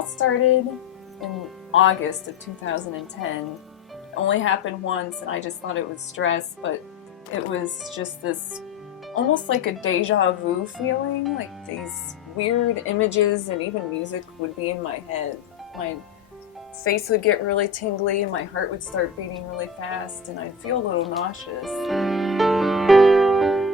all started in August of 2010. It only happened once, and I just thought it was stress, but it was just this almost like a deja vu feeling, like these weird images and even music would be in my head. My face would get really tingly, and my heart would start beating really fast, and I'd feel a little nauseous.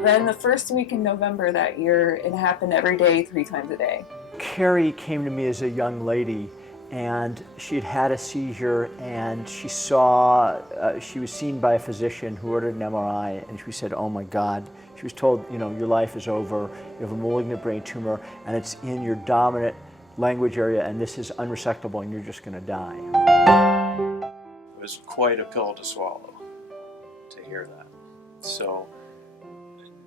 Then the first week in November that year, it happened every day, 3 times a day. Kari came to me as a young lady, and she'd had a seizure, and she was seen by a physician who ordered an MRI, and she said, "Oh my God." She was told, you know, your life is over, you have a malignant brain tumor, and it's in your dominant language area, and this is unresectable, and you're just gonna die. It was quite a pill to swallow to hear that. So,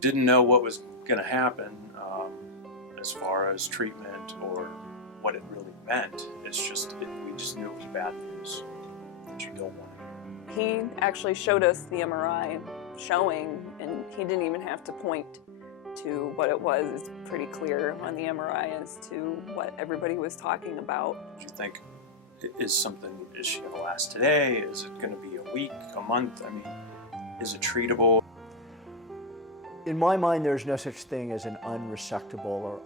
didn't know what was gonna happen as far as treatment or what it really meant. We just knew it was bad news that you don't want to hear. He actually showed us the MRI showing, and he didn't even have to point to what it was. It's pretty clear on the MRI as to what everybody was talking about. Do you think, is she going to last today? Is it going to be a week, a month? I mean, is it treatable? In my mind, there's no such thing as an unresectable or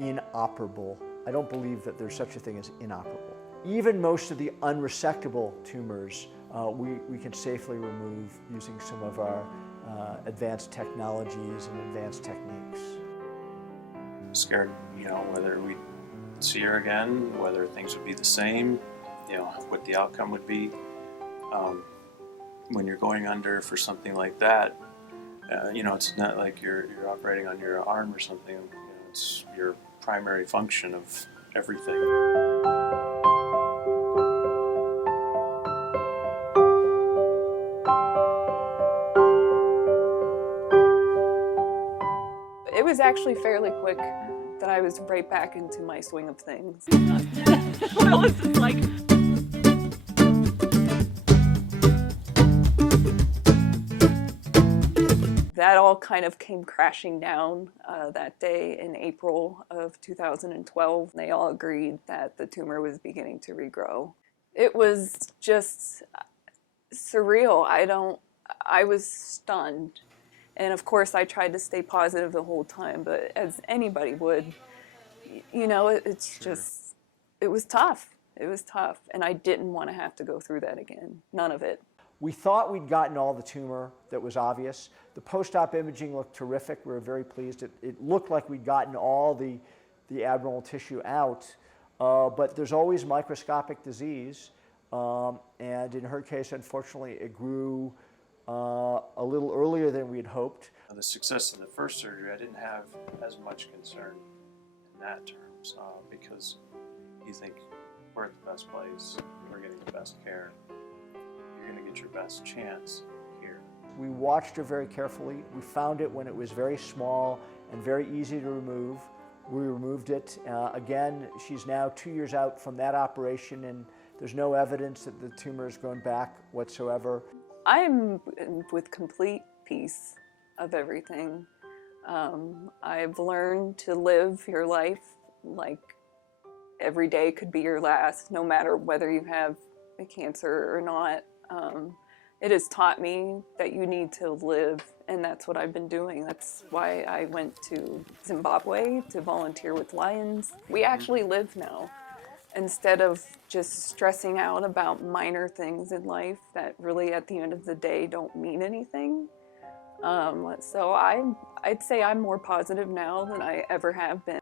inoperable. I don't believe that there's such a thing as inoperable. Even most of the unresectable tumors, we can safely remove using some of our advanced technologies and advanced techniques. Scared, you know, whether we'd see her again, whether things would be the same, you know, what the outcome would be. When you're going under for something like that, you know, it's not like you're operating on your arm or something. You know, it's your primary function of everything. It was actually fairly quick that I was right back into my swing of things. Well, this is like... That all kind of came crashing down that day in April of 2012. They all agreed that the tumor was beginning to regrow. It was just surreal. I was stunned. And of course I tried to stay positive the whole time, but as anybody would, you know, it's just, it was tough. It was tough. And I didn't want to have to go through that again. None of it. We thought we'd gotten all the tumor that was obvious. The post-op imaging looked terrific. We were very pleased. It looked like we'd gotten all the abnormal tissue out, but there's always microscopic disease. And in her case, unfortunately, it grew a little earlier than we had hoped. The success of the first surgery, I didn't have as much concern in that terms because you think we're at the best place, we're getting the best care. You're going to get your best chance here. We watched her very carefully. We found it when it was very small and very easy to remove. We removed it. Again, she's now 2 years out from that operation, and there's no evidence that the tumor has grown back whatsoever. I'm with complete peace of everything. I've learned to live your life like every day could be your last, no matter whether you have a cancer or not. It has taught me that you need to live, and that's what I've been doing. That's why I went to Zimbabwe to volunteer with lions. We actually live now, instead of just stressing out about minor things in life that really at the end of the day don't mean anything. So I'd say I'm more positive now than I ever have been.